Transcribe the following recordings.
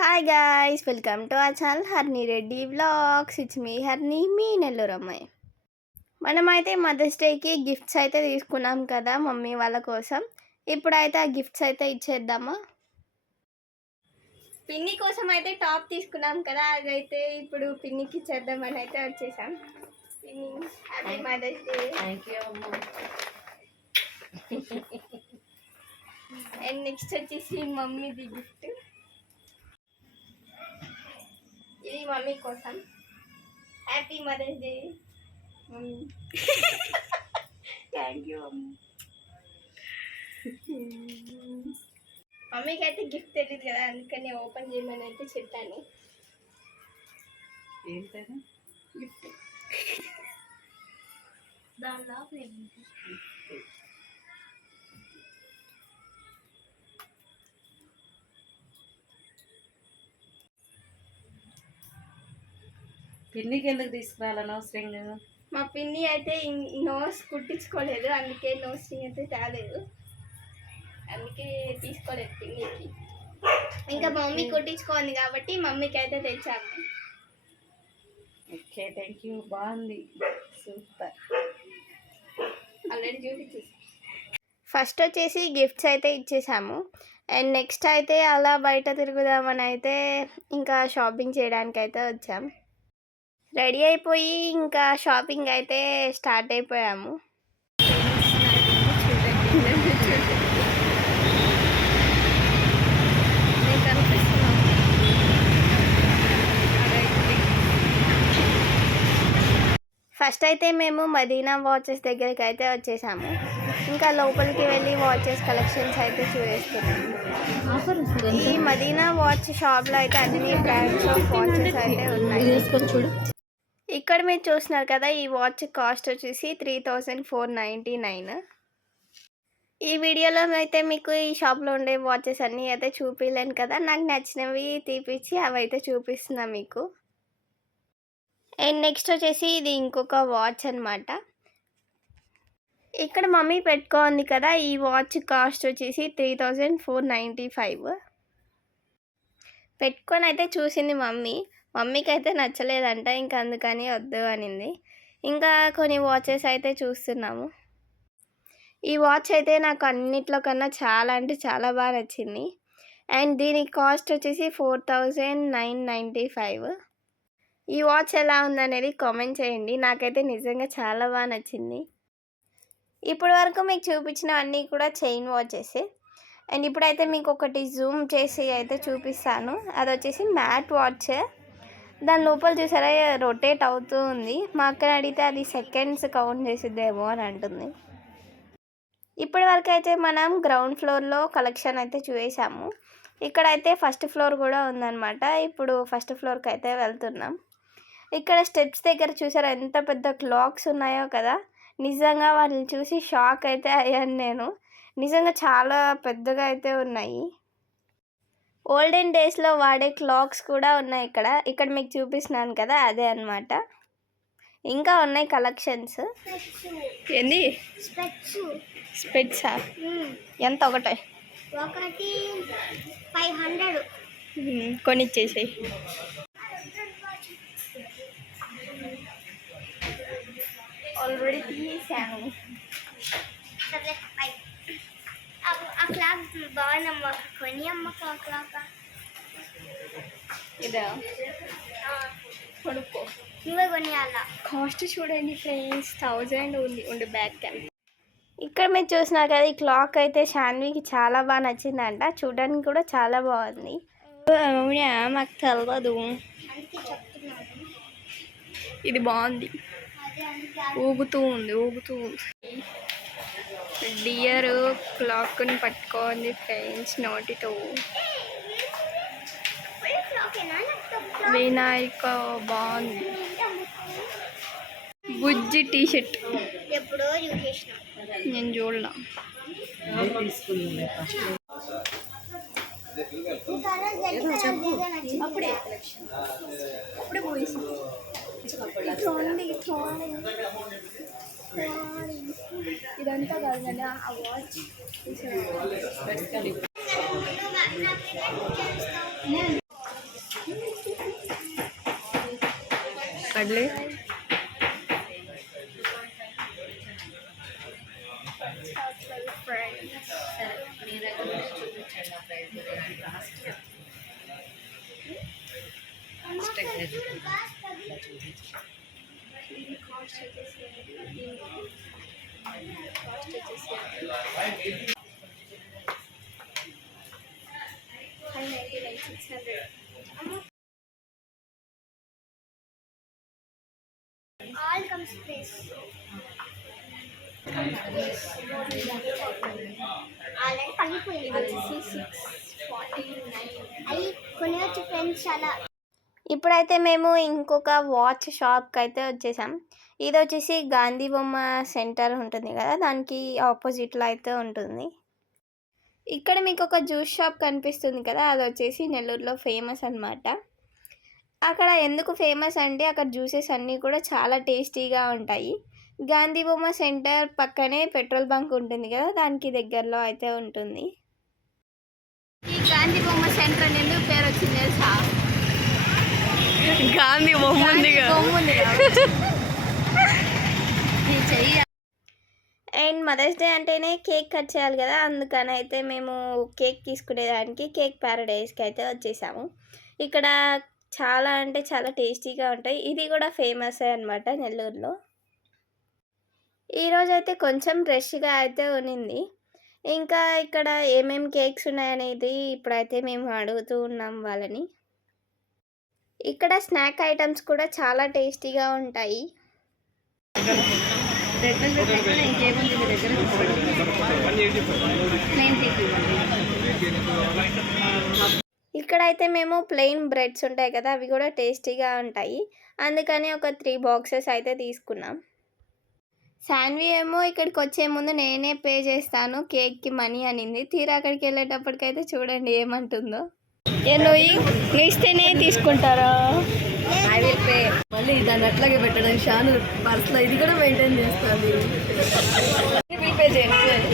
Hi guys, welcome to our channel Harni Reddy vlogs. It's me Harni, మీ నెల్లూరు అమ్మాయి. మనమైతే మదర్స్ డేకి గిఫ్ట్స్ అయితే తీసుకున్నాం కదా మమ్మీ వాళ్ళ కోసం. ఇప్పుడైతే ఆ గిఫ్ట్స్ అయితే ఇచ్చేద్దామా. పిన్ని కోసం అయితే టాప్ తీసుకున్నాం కదా, అదైతే ఇప్పుడు పిన్నికి ఇచ్చేద్దామని అయితే వచ్చేసాం. పిన్ని, happy mother's day. Thank you అమ్మ. అండ్ నెక్స్ట్ వచ్చేసి మమ్మీది గిఫ్ట్. ఇది మమ్మీ కోసం. Happy mother's day mummy. Thank you అమ్మ. మమ్మీకి అయితే గిఫ్ట్ తెలియదు కదా, అందుకని ఓపెన్ చేయమని అయితే చెప్పాను. ఏంటది గిఫ్ట్ దాంట్లో పిన్నికి ఎందుకు తీసుకురాలని అవసరంగా? మా పిన్ని అయితే నోస్ కుట్టించుకోలేదు, అందుకే నోస్ రింగ్ అయితే తేలేదు, అందుకే తీసుకోలేదు పిన్నికి. ఇంకా మమ్మీ కుట్టించుకోండి కాబట్టి మమ్మీకి అయితే తెచ్చాము. Okay, thank you. బాగుంది, సూపర్. ఆల్రెడీ చూపించేసి ఫస్ట్ వచ్చేసి గిఫ్ట్స్ అయితే ఇచ్చేసాము. అండ్ నెక్స్ట్ అయితే అలా బయట తిరుగుదామని అయితే ఇంకా షాపింగ్ చేయడానికి అయితే వచ్చాం. రెడీ అయిపోయి ఇంకా షాపింగ్ అయితే స్టార్ట్ అయిపోయాము. ఫస్ట్ అయితే మేము మదీనా వాచెస్ దగ్గరికి అయితే వచ్చేసాము. ఇంకా లోపలికి వెళ్ళి వాచెస్ కలెక్షన్స్ అయితే చూపిస్తున్నాము. ఈ మదీనా వాచ్ షాప్లో అయితే అన్ని బ్రాండ్స్ ఆఫ్ వాచెస్ అయితే ఉన్నాయి. ఇక్కడ మీరు చూస్తున్నారు కదా, ఈ వాచ్ కాస్ట్ వచ్చేసి 3499. ఈ వీడియోలో అయితే మీకు ఈ షాప్లో ఉండే వాచెస్ అన్నీ అయితే చూపించలేను కదా, నాకు నచ్చినవి తీపిచ్చి అవి అయితే చూపిస్తున్నా మీకు. అండ్ నెక్స్ట్ వచ్చేసి ఇది ఇంకొక వాచ్ అనమాట. ఇక్కడ మమ్మీ పెట్టుకోండి కదా, ఈ వాచ్ కాస్ట్ వచ్చేసి 3495. పెట్టుకొని అయితే చూసింది మమ్మీకి అయితే నచ్చలేదంట, ఇంకా అందుకని వద్దు అనింది. ఇంకా కొన్ని వాచెస్ అయితే చూస్తున్నాము. ఈ వాచ్ అయితే నాకు అన్నిట్లో కన్నా చాలా అంటే చాలా బాగా నచ్చింది. అండ్ దీని కాస్ట్ వచ్చేసి 4995. ఈ వాచ్ ఎలా ఉందనేది కామెంట్ చేయండి, నాకైతే నిజంగా చాలా బాగా నచ్చింది. ఇప్పటి వరకు మీకు చూపించినవన్నీ కూడా చైన్ వాచెస్. అండ్ ఇప్పుడైతే మీకు ఒకటి జూమ్ చేసి అయితే చూపిస్తాను. అది వచ్చేసి మ్యాట్ వాచ్. దాని లోపల చూసారా రొటేట్ అవుతూ ఉంది. మా అక్కని అడిగితే అది సెకండ్స్ కౌంట్ చేసిద్దేమో అని అంటుంది. ఇప్పటి వరకు అయితే మనం గ్రౌండ్ ఫ్లోర్లో కలెక్షన్ అయితే చూసాము. ఇక్కడైతే ఫస్ట్ ఫ్లోర్ కూడా ఉందన్నమాట. ఇప్పుడు ఫస్ట్ ఫ్లోర్కి అయితే వెళ్తున్నాం. ఇక్కడ స్టెప్స్ దగ్గర చూసారా ఎంత పెద్ద క్లాక్స్ ఉన్నాయో కదా, నిజంగా వాటిని చూసి షాక్ అయితే అయ్యాను నేను. నిజంగా చాలా పెద్దగా అయితే ఉన్నాయి. ఓల్డెన్ డేస్లో వాడే క్లాక్స్ కూడా ఉన్నాయి ఇక్కడ మీకు చూపిస్తున్నాను కదా, అదే అన్నమాట. ఇంకా ఉన్నాయి కలెక్షన్స్. ఏంది స్పెట్సా? ఎంత? ఒకటి 500 కొనిచ్చేసేయి. ఆల్రెడీ తీసాను. ఆ క్లాక్ బాగుందమ్మా, కొని అమ్మక ఆ క్లాక్. ఇదా కొనుక్కో, నువ్వే కొనియాలా. కాస్ట్ చూడండి ఫ్రెండ్స్, 1000 ఉంది బ్యాక్ క్యామ్. ఇక్కడ మీరు చూసినారు కదా, ఈ క్లాక్ అయితే శాన్వికి చాలా బాగా నచ్చిందంట, చూడడానికి కూడా చాలా బాగుంది. అవునా, మాకు తెలియదు. ఇది బాగుంది, ఊగుతూ ఉంది. డియర్ క్లాక్ని పట్టుకోండి ఫ్రెండ్స్ నోటితో. వినాయక బాగుంది. బుజ్జి టీషర్ట్ ఎప్పుడో చూసేసిన, నేను చూడలా. అప్పుడే పోయేసి ఇదంతా కాదు కదా ఆ వాచ్. కడ్లీ మీ దగ్గర చూపించండి ఆ price last All comes this. Already పగిలిపోయింది. అవి కొనేవచ్చు ఫ్రెండ్స్ చాలా. ఇప్పుడైతే మేము ఇంకొక వాచ్ షాప్కి అయితే వచ్చేసాం. ఇది వచ్చేసి గాంధీ బొమ్మ సెంటర్ ఉంటుంది కదా, దానికి ఆపోజిట్లో అయితే ఉంటుంది. ఇక్కడ మీకు ఒక జ్యూస్ షాప్ కనిపిస్తుంది కదా, అది వచ్చేసి నెల్లూరులో ఫేమస్ అనమాట. అక్కడ ఎందుకు ఫేమస్ అంటే అక్కడ జ్యూసెస్ అన్నీ కూడా చాలా టేస్టీగా ఉంటాయి. గాంధీ బొమ్మ సెంటర్ పక్కనే పెట్రోల్ బంక్ ఉంటుంది కదా, దానికి దగ్గరలో అయితే ఉంటుంది. ఈ గాంధీ బొమ్మ సెంటర్ ఎందుకు పేరు వచ్చింది తెలుసా? గాంధీ బొమ్మ ఉంది అండ్ మదర్స్ డే అంటేనే కేక్ కట్ చేయాలి కదా, అందుకని అయితే మేము కేక్ తీసుకునేదానికి కేక్ ప్యారడైజ్కి అయితే వచ్చేసాము. ఇక్కడ చాలా అంటే చాలా టేస్టీగా ఉంటాయి. ఇది కూడా ఫేమస్ అనమాట నెల్లూరులో. ఈరోజు అయితే కొంచెం రష్గా అయితే ఉన్నింది. ఇంకా ఇక్కడ ఏమేమి కేక్స్ ఉన్నాయనేది ఇప్పుడైతే మేము అడుగుతూ ఉన్నాం వాళ్ళని. ఇక్కడ స్నాక్ ఐటమ్స్ కూడా చాలా టేస్టీగా ఉంటాయి. ఇక్కడైతే మేము ప్లెయిన్ బ్రెడ్స్ ఉంటాయి కదా, అవి కూడా టేస్టీగా ఉంటాయి. అందుకని ఒక 3 బాక్సెస్ అయితే తీసుకున్నాం. శాన్వి ఏమో ఇక్కడికి వచ్చే ముందు నేనే పే చేస్తాను కేక్కి మనీ అనింది. తీరా అక్కడికి వెళ్ళేటప్పటికైతే చూడండి ఏమంటుందో. నువ్వు ఇస్తేనే తీసుకుంటారా? I will pay. మళ్ళీ దాన్ని అట్లాగే పెట్టడం షాను పర్స్లో ఇది కూడా మెయింటైన్ చేస్తుంది. పే చేయండి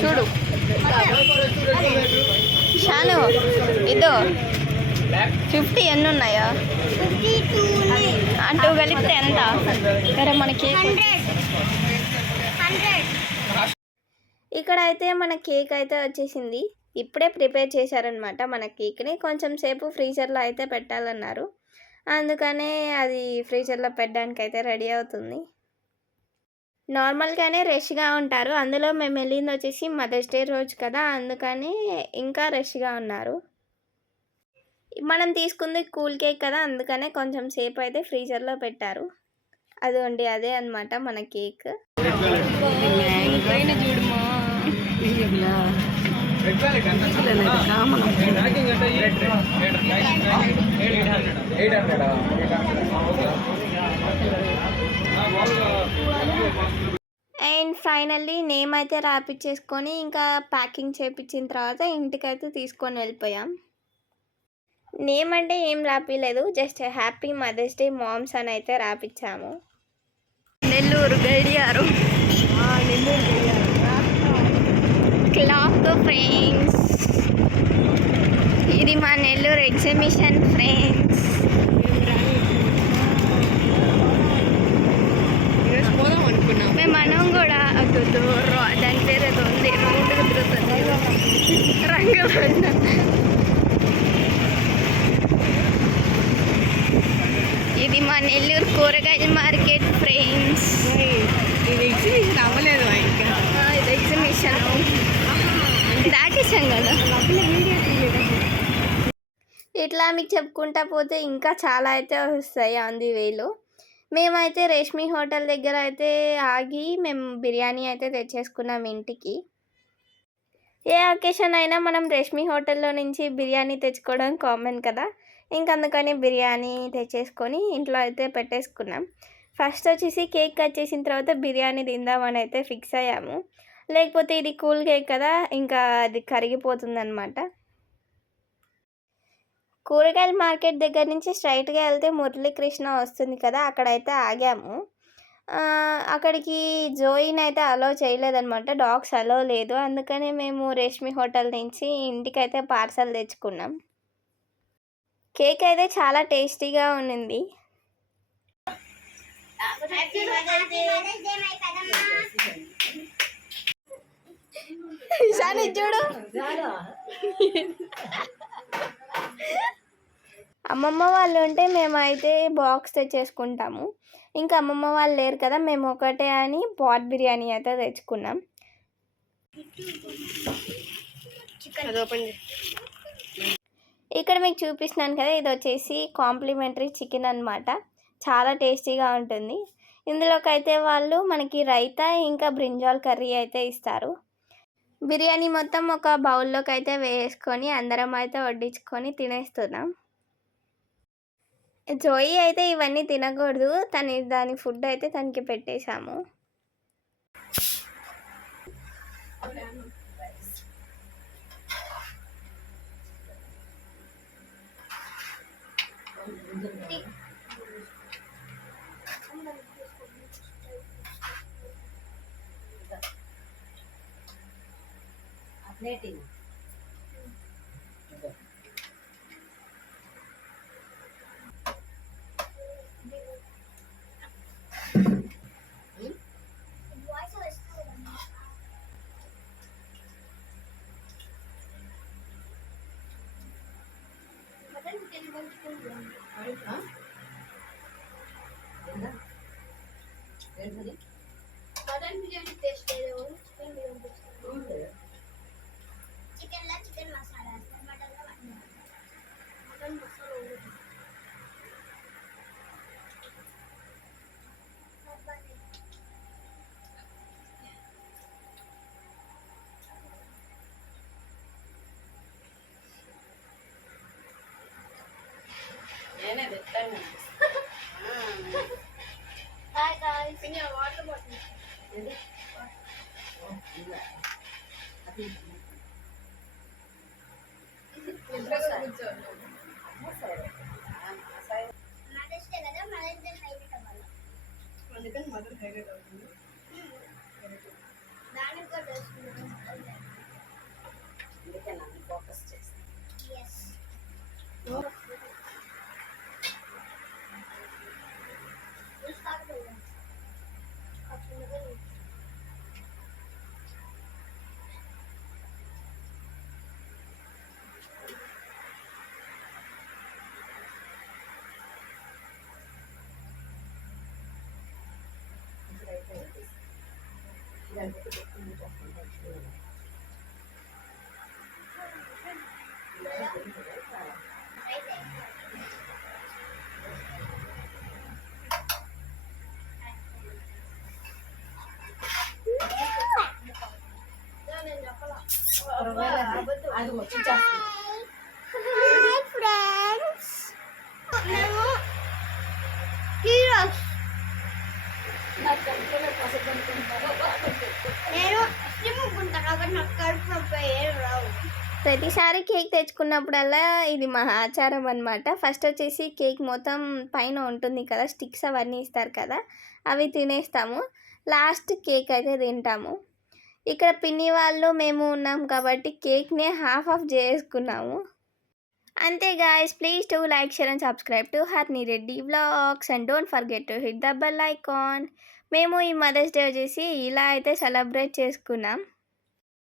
చూడు షాను, ఇదో 50 ఎన్ని ఉన్నాయా? 52 అంటూ కలిపితే ఎంత? సరే మన కేక్ 100. ఇక్కడ అయితే మన కేక్ అయితే వచ్చేసింది. ఇప్పుడే ప్రిపేర్ చేశారనమాట మన కేక్ని. కొంచెం సేపు ఫ్రీజర్లో అయితే పెట్టాలన్నారు, అందుకనే అది ఫ్రీజర్లో పెట్టడానికి అయితే రెడీ అవుతుంది. నార్మల్గానే రష్గా ఉంటారు, అందులో మేము వెళ్ళింది వచ్చేసి మదర్స్ డే రోజు కదా, అందుకని ఇంకా రష్గా ఉన్నారు. మనం తీసుకుంది కూల్ కేక్ కదా, అందుకనే కొంచెం సేపు అయితే ఫ్రీజర్లో పెట్టారు. అదిగోండి అదే అనమాట మన కేక్. చూడమా అండ్ ఫైనల్లీ నేమ్ అయితే రాపిచ్చేసుకొని ఇంకా ప్యాకింగ్ చేయించిన తర్వాత ఇంటికైతే తీసుకొని వెళ్ళిపోయాం. నేమ్ అంటే ఏం రాపిలేదు, just happy mother's day moms అని అయితే రాపిచ్చాము. నెల్లూరు గడియారు క్లాక్ ఫ్రెండ్స్. ఇది మా నెల్లూరు ఎగ్జిబిషన్ ఫ్రెండ్స్. పోదాం అనుకున్నాం మేము మనం కూడా దాని పేరు ఏదో ఉంది, రౌండ్గా తిరుగుతుంది రంగులు. ఇది మా నెల్లూరు కూరగాయల మార్కెట్ ఫ్రెండ్స్. ఇది ఎగ్జిబిషన్ అవ్వలేదు ఇంకా. ఇది ఎగ్జిబిషన్ దాటేసాం కదా. ఇట్లా మీకు చెప్పుకుంటా పోతే ఇంకా చాలా అయితే వస్తాయి ఆన్ ది వేలో. మేమైతే రేష్మి హోటల్ దగ్గర అయితే ఆగి మేము బిర్యానీ అయితే తెచ్చేసుకున్నాం ఇంటికి. ఏ అకేషన్ అయినా మనం రేష్మి హోటల్లో నుంచి బిర్యానీ తెచ్చుకోవడం కామన్ కదా, అందుకని బిర్యానీ తెచ్చేసుకొని ఇంట్లో అయితే పెట్టేసుకున్నాం. ఫస్ట్ వచ్చేసి కేక్ కట్ చేసిన తర్వాత బిర్యానీ తిందామని అయితే ఫిక్స్ అయ్యాము. లేకపోతే ఇది కూల్ కేక్ కదా, ఇంకా అది కరిగిపోతుంది అనమాట. కూరగాయల మార్కెట్ దగ్గర నుంచి స్ట్రైట్గా వెళ్తే మురళీకృష్ణ వస్తుంది కదా, అక్కడైతే ఆగాము. అక్కడికి జోయిన్ అయితే అలో చేయలేదన్నమాట, డాగ్స్ అలో లేదు. అందుకని మేము రేష్మి హోటల్ నుంచి ఇంటికైతే పార్సల్ తెచ్చుకున్నాం. కేక్ అయితే చాలా టేస్టీగా ఉన్నింది. హ్యాపీ మదర్స్ డే మై కదమ్మా. ఇషాని చూడు. అమ్మమ్మ వాళ్ళు ఉంటే మేమైతే బాక్స్ తెచ్చేసుకుంటాము. ఇంకా అమ్మమ్మ వాళ్ళు లేరు కదా, మేము ఒకటే అని పాట్ బిర్యానీ అయితే తెచ్చుకున్నాం. అది ఓపెన్ చేయి. ఇక్కడ మీకు చూపిస్తున్నాను కదా, ఇది వచ్చేసి కాంప్లిమెంటరీ చికెన్ అన్నమాట. చాలా టేస్టీగా ఉంటుంది. ఇందులోకి అయితే వాళ్ళు మనకి రైతా ఇంకా బ్రింజాల్ కర్రీ అయితే ఇస్తారు. బిర్యానీ మొత్తం ఒక బౌల్లోకి అయితే వేసుకొని అందరం అయితే వడ్డించుకొని తినేస్తున్నాం. జోయి అయితే ఇవన్నీ తినకూడదు, దాని ఫుడ్ అయితే తనకి పెట్టేశాము. మటన్ బిర్యానీ టేస్ట్ లేదు, చికెన్ లా చికెన్ మసాలా వేస్తారు, మటన్ లా మటన్ మసాలా ఉండదు. హాయ్ గాయ్స్, పిన్ని వాటర్ బాటిల్ మదర్స్ డే కదా, మదర్స్ డే హైలైట్ అవ్వాలి. అందుకని మదర్ హైలైట్ అవుతుంది. దానికి కూడా తెలుసుకున్నాను. ఫోకస్ చేస్తాను. ఎస్ అది వచ్చి చేస్తాను. హాయ్ ఫ్రెండ్స్, మేము హీరోస్. నేను ఇష్టముకుంటా కాబట్టి నాకు కడుపు నొప్పి ఏం రావు. ప్రతిసారి కేక్ తెచ్చుకున్నప్పుడల్లా ఇది మా ఆచారం అనమాట. ఫస్ట్ వచ్చేసి కేక్ మొత్తం పైన ఉంటుంది కదా, స్టిక్స్ అవన్నీ ఇస్తారు కదా, అవి తినేస్తాము. లాస్ట్ కేక్ అయితే తింటాము. ఇక్కడ పిన్ని వాళ్ళు మేము ఉన్నాం కాబట్టి కేక్నే హాఫ్ చేసుకున్నాము. అంతే guys, please to like, share and subscribe to Harni Reddy vlogs and don't forget to hit the bell icon. మేము ఈ మదర్స్ డే వచ్చేసి ఇలా అయితే సెలబ్రేట్ చేసుకున్నాం.